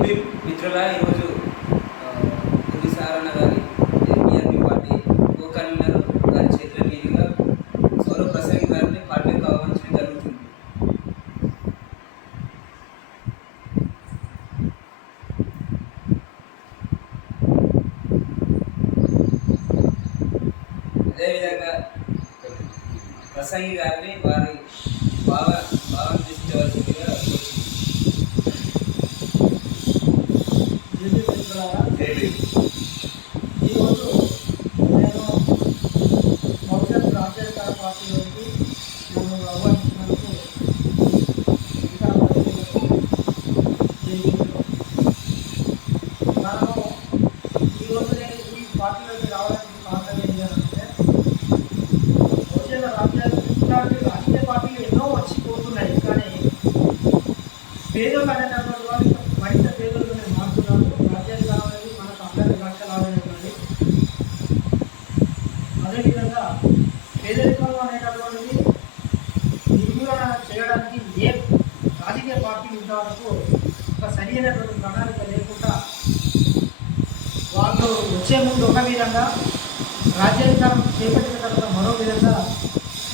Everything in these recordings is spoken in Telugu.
మిత్రులా ఈరోజు సారన్న గారి టీఆర్పీ పార్టీ కో కన్వీనర్ గారి చేతుల మీదుగా సౌరవ్ ప్రసాద్ గారిని పార్టీకి ఆహ్వానించడం జరుగుతుంది అదేవిధంగా ప్రసంగి గారిని వారి ఈరోజు నేను భవిష్యత్ రాజ్యాంగ పార్టీలోకి నన్ను ఆహ్వానించినందుకు ఇంకా మనము ఈరోజు నేను ఈ పార్టీలోకి రావడానికి కారణం ఏంటి అంటే భవిష్యత్ రాజ్యాంగ ఇట్లాంటి రాజకీయ పార్టీలు ఎన్నో వచ్చి పోతున్నాయి. కానీ పేదలు అనేటటువంటి వాళ్ళు ఇంకా మరింత పేదలుగానే మారుతున్నారు రాజ్యాలు కావాలి మనకు అందరి లక్షలు కావాలి అదేవిధంగా పేదరికం అనేటటువంటిది నిర్మూలన చేయడానికి ఏ రాజకీయ పార్టీలు ఇంతవరకు ఒక సరైనటువంటి ప్రణాళిక లేకుండా వాళ్ళు వచ్చే ముందు ఒక విధంగా రాజ్యాంగం చేపట్టిన తర్వాత మరో విధంగా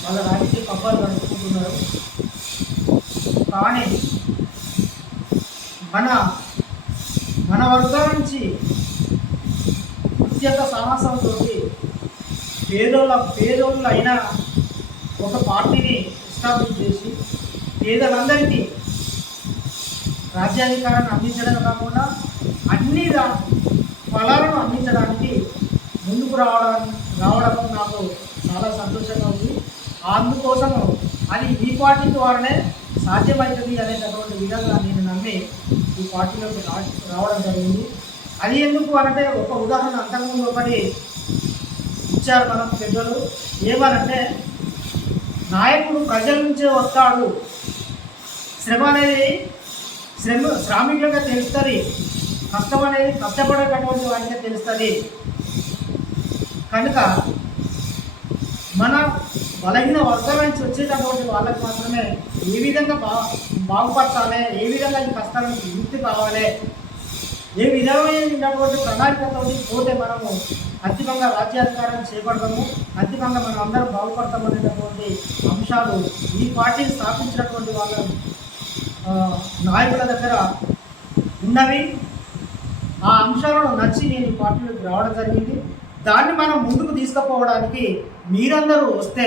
వాళ్ళ రాజకీయ పబ్బాలు నడుపుకుంటున్నారు. కానీ మన మన వర్గాల నుంచి అత్యంత సాహసంతో పేదోళ్ళ పేదోళ్ళు అయిన ఒక పార్టీని ఎస్టాబ్లిష్ చేసి పేదలందరికీ రాజ్యాధికారాన్ని అందించడం కాకుండా అన్ని ఫలాలను అందించడానికి ముందుకు రావడం రావడం నాకు చాలా సంతోషంగా ఉంది. అందుకోసము అది ఈ పార్టీ ద్వారానే సాధ్యమవుతుంది అనేటటువంటి విధంగా నేను నమ్మి ఈ పార్టీలోకి రా రావడం జరిగింది. అది ఎందుకు అంటే ఒక ఉదాహరణ అంతకుముందు ఒకటి ఇచ్చారు మనం పెద్దలు. ఏమనంటే నాయకుడు ప్రజల నుంచే వస్తాడు. శ్రమ అనేది శ్రమ శ్రామికులుగా తెలుస్తుంది. కష్టం అనేది కష్టపడేటటువంటి వాడికే తెలుస్తుంది. కనుక మన బలహీన వర్గాల నుంచి వచ్చేటటువంటి వాళ్ళకి మాత్రమే ఏ విధంగా బా బాగుపరచాలి ఏ విధంగా ఈ కష్టాలను విముక్తి కావాలి ఏ విధమైనటువంటి ప్రణాళికతో పోతే మనము అంతిమంగా రాజ్యాధికారం చేపడతాము అంతిమంగా మనం అందరం బాగుపడతాం అనేటటువంటి అంశాలు ఈ పార్టీని స్థాపించినటువంటి వాళ్ళ నాయకుల దగ్గర ఉన్నవి. ఆ అంశాలను నచ్చి నేను పార్టీలోకి రావడం జరిగింది. దాన్ని మనం ముందుకు తీసుకుపోవడానికి మీరందరూ వస్తే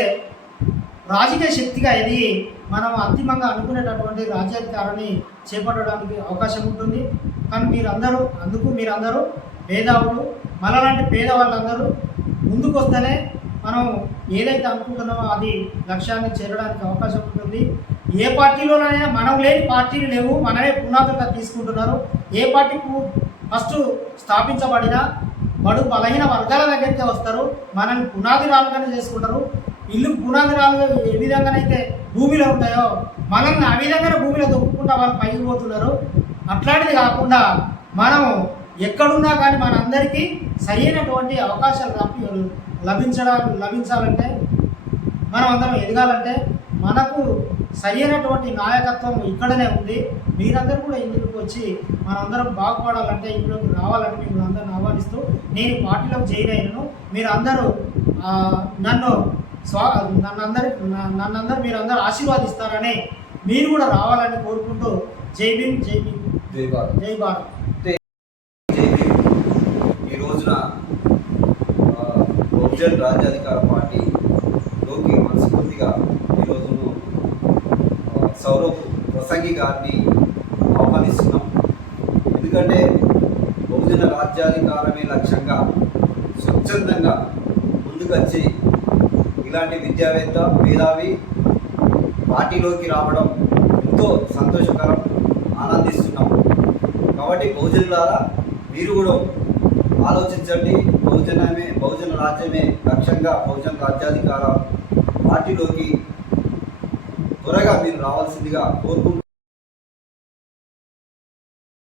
రాజకీయ శక్తిగా ఎదిగి మనం అంతిమంగా అనుకునేటటువంటి రాజ్యాధికారాన్ని చేపట్టడానికి అవకాశం ఉంటుంది. కానీ మీరందరూ అందుకు మీరందరూ పేదవాళ్ళు మనలాంటి పేదవాళ్ళందరూ ముందుకు వస్తేనే మనం ఏదైతే అనుకుంటున్నామో అది లక్ష్యాన్ని చేరడానికి అవకాశం ఉంటుంది. ఏ పార్టీలోనైనా మనం లేని పార్టీలు లేవు మనమే పునాదులుగా తీసుకుంటున్నారు. ఏ పార్టీ ఫస్ట్ స్థాపించబడినా బడు బలహీన వర్గాల దగ్గరికి వస్తారు. మనల్ని పునాది రాలుగానే చేసుకుంటారు. ఇల్లు పునాది రాలుగా ఏ విధంగానైతే భూమిలో ఉంటాయో మనల్ని ఆ విధంగానే భూమిలో దొక్కుకుంటా వాళ్ళు పైకి పోతున్నారు. అట్లాంటిది కాకుండా మనం ఎక్కడున్నా కానీ మనందరికీ సరైనటువంటి అవకాశాలు లభి లభించడం లభించాలంటే మనం అందరం ఎదగాలంటే మనకు సరైనటువంటి నాయకత్వం ఇక్కడనే ఉంది. మీరందరూ కూడా ఇందులోకి వచ్చి మనందరం బాగుపడాలంటే ఇందులోకి రావాలని మిమ్మల్ని అందరిని ఆహ్వానిస్తూ నేను పార్టీలోకి జాయిన్ అయినాను మీరు అందరూ నన్ను స్వా నన్ను అందరి నన్ను అందరూ మీరు అందరూ ఆశీర్వాదిస్తారని మీరు కూడా రావాలని కోరుకుంటూ జై భీమ్ జై భీమ్. జై భారత్. జై భారత్. జై భీమ్. ఈ రోజున బహుజన్ రాజ్యాధికార పార్టీలోకి మనస్ఫూర్తిగా ఈరోజు సౌరవ్ ప్రసంగి గారిని ఆహ్వానిస్తున్నాం. ఎందుకంటే బహుజన రాజ్యాధికారమే లక్ష్యంగా స్వచ్ఛందంగా ముందుకొచ్చి ఇలాంటి విద్యావేత్త మేధావి పార్టీలోకి రావడం ఎంతో సంతోషకరం ఆనందిస్తున్నాం. కాబట్టి బహుజనులారా మీరు కూడా ఆలోచించండి. బహుజనమే బహుజన రాజ్యమే లక్ష్యంగా బహుజన రాజ్యాధికార పార్టీలోకి త్వరగా మీరు రావాల్సిందిగా కోరుకుంటున్నాను.